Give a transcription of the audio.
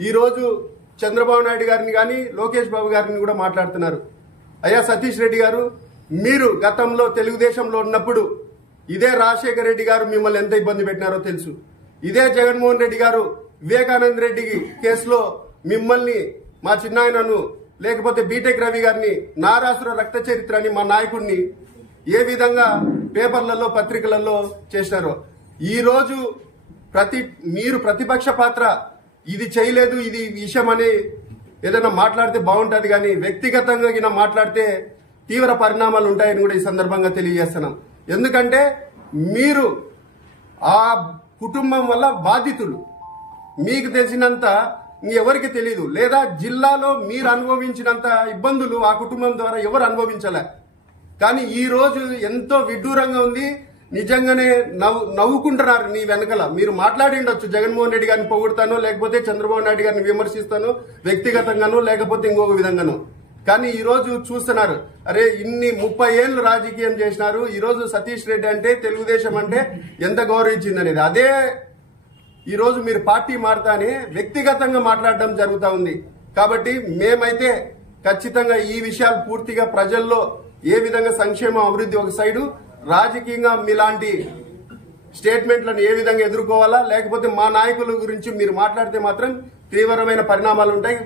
ఈ రోజు చంద్రబాబు నాయుడు గారిని గాని లోకేష్ బాబు గారిని కూడా మాట్లాడుతున్నారు. అయ్యా సతీష్ రెడ్డి గారు, మీరు గతంలో తెలుగుదేశంలో ఉన్నప్పుడు ఇదే రాజశేఖర రెడ్డి గారు మిమ్మల్ని ఎంత ఇబ్బంది పెట్టినారో తెలుసు. ఇదే జగన్మోహన్ రెడ్డి గారు వివేకానంద రెడ్డి కేసులో మిమ్మల్ని, మా చిన్నాయనను, లేకపోతే బీటెక్ రవి గారిని, నారాసుర రక్త చరిత్ర అని మా నాయకుడిని ఏ విధంగా పేపర్లలో పత్రికలలో చేసినారో, ఈ రోజు మీరు ప్రతిపక్ష పాత్ర ఇది చేయలేదు, ఇది విషయం అని ఏదైనా మాట్లాడితే బాగుంటుంది, కానీ వ్యక్తిగతంగా మాట్లాడితే తీవ్ర పరిణామాలు ఉంటాయని కూడా ఈ సందర్భంగా తెలియజేస్తున్నాం. ఎందుకంటే మీరు ఆ కుటుంబం వల్ల బాధితులు, మీకు తెలిసినంత ఎవరికి తెలియదు, లేదా జిల్లాలో మీరు అనుభవించినంత ఇబ్బందులు ఆ కుటుంబం ద్వారా ఎవరు అనుభవించలే. కానీ ఈ రోజు ఎంతో విడ్డూరంగా ఉంది. నిజంగానే నవ్వుకుంటున్నారు నీ వెనకల. మీరు మాట్లాడిండొచ్చు, జగన్మోహన్ రెడ్డి గారిని పొగుడుతాను, లేకపోతే చంద్రబాబు నాయుడు గారిని విమర్శిస్తాను వ్యక్తిగతంగాను, లేకపోతే ఇంకొక విధంగాను. కానీ ఈ రోజు చూస్తున్నారు, అరే ఇన్ని 30 ఏళ్లు రాజకీయం చేసినారు, ఈ రోజు సతీష్ రెడ్డి అంటే తెలుగుదేశం అంటే ఎంత గౌరవించింది అనేది. అదే ఈ రోజు మీరు పార్టీ మారుతానే వ్యక్తిగతంగా మాట్లాడడం జరుగుతూ ఉంది. కాబట్టి మేమైతే ఖచ్చితంగా ఈ విషయాలు పూర్తిగా ప్రజల్లో ఏ విధంగా సంక్షేమం, అభివృద్ధి ఒక సైడు, రాజకీయంగా మీలాంటి స్టేట్మెంట్లను ఏ విధంగా ఎదుర్కోవాలా, లేకపోతే మా నాయకుల గురించి మీరు మాట్లాడితే మాత్రం తీవ్రమైన పరిణామాలు ఉంటాయి.